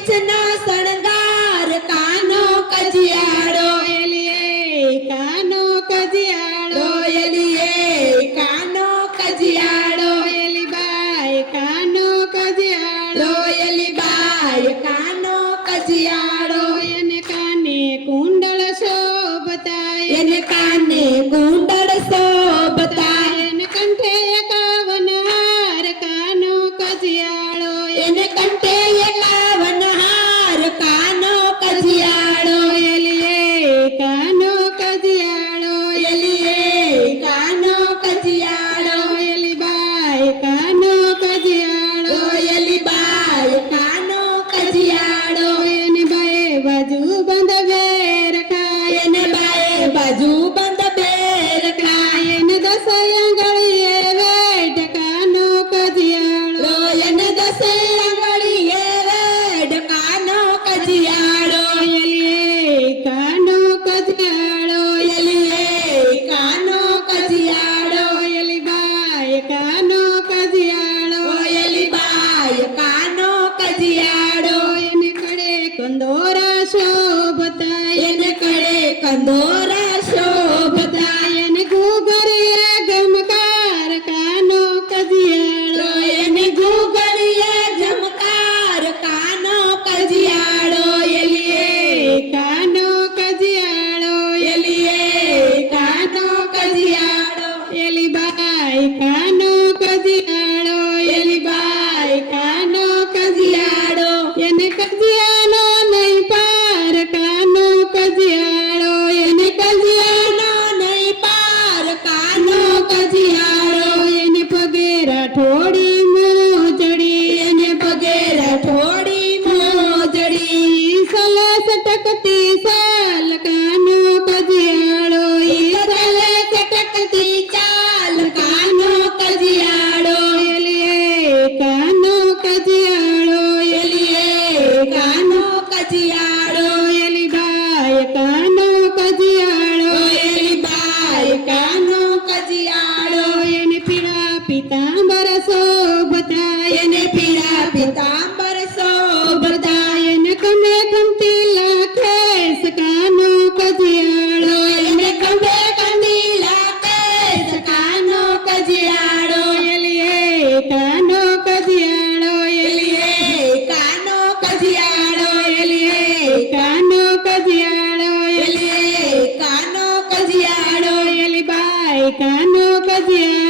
વીછનો શણગાર કાનો કજિયાળો એલીએ કાનો કજિયાળો એલીએ કાનો કજિયાળો એલી બાઈ કાનો કજિયાળો એલી બાઈ કાનો કજિયાળો એને કાને કુંડળ શોભતા એને કાને કુંડળ શોભતા એને કંઠે 51 હાર કાનો કજિયાળો એને કંઠે 51 હાર કાનો કજિયાળો એલીએ કાનો કજિયાળો એલીએ કાનો કજિયાળો એલી બાઈ કાનો કજિયાળો એલી બાઈ કાનો કજિયાળો એને બાએ બાજુ બંધ વેર ખાય એને બાએ બાજુ બંધ બેર ખાય એને 10 આંગળીએ વેઢ કાનો કજિયાળો એને 10 આંગળીએ વેઢ કાનો કજિયાળો એલીએ કાનો કજિયાળો એલીએ કાનો કજિયાળો એલી બાઈ કાનો કજિયાળો એલી બાઈ કાનો કજિયાળો એને કડે કંદોરા શોભતા એને કડે કંદોરા શોભતા એને ઘૂઘરીએ ગમકાર કાનો કજિયાળો એને ઘૂઘરીએ ઝમકાર કાનો કજિયાળો એલીએ કાનો કજિયાળો એલીએ કાનો કજિયાળો એલી બાઈ કાનો કજિયાળો એલી બાઈ કાનો કજિયાળો એને કજિયાનો નહીં પાર કાનો કજિયાળો એને કજિયાનો નહીં પાર કાનો કજિયાળો એને પગે રાઠોડી મોજડી એને પગે રાઠોડી મોજડી સલે સટકતી સાલ કાનો કજિયાળો ઈસલે ચટકતી ચાલ કાનો કજિયાળો એલીએ કાનો કજિયાળો એલીએ કાનો કજિયાળો એલી બાઈ કાનો કજિયાળો એલી બાઈ કાનો કજિયાળો એને પીળા પીતાંબર શોભતા એને પીળા પીતાંબર શોભતા એને કમે ખમતી લાખેસ કાનો કજિયાળો એને ખંભે કંદીલા કેસ કાનો કજિયાળો એલીએ કાનો કજિયાળો એલીએ કાનો કજિયાળો એલીએ કાનો કજિયાળો એલીએ કાનો કજિયાળો એલી બાઈ કાનો કજિયાળો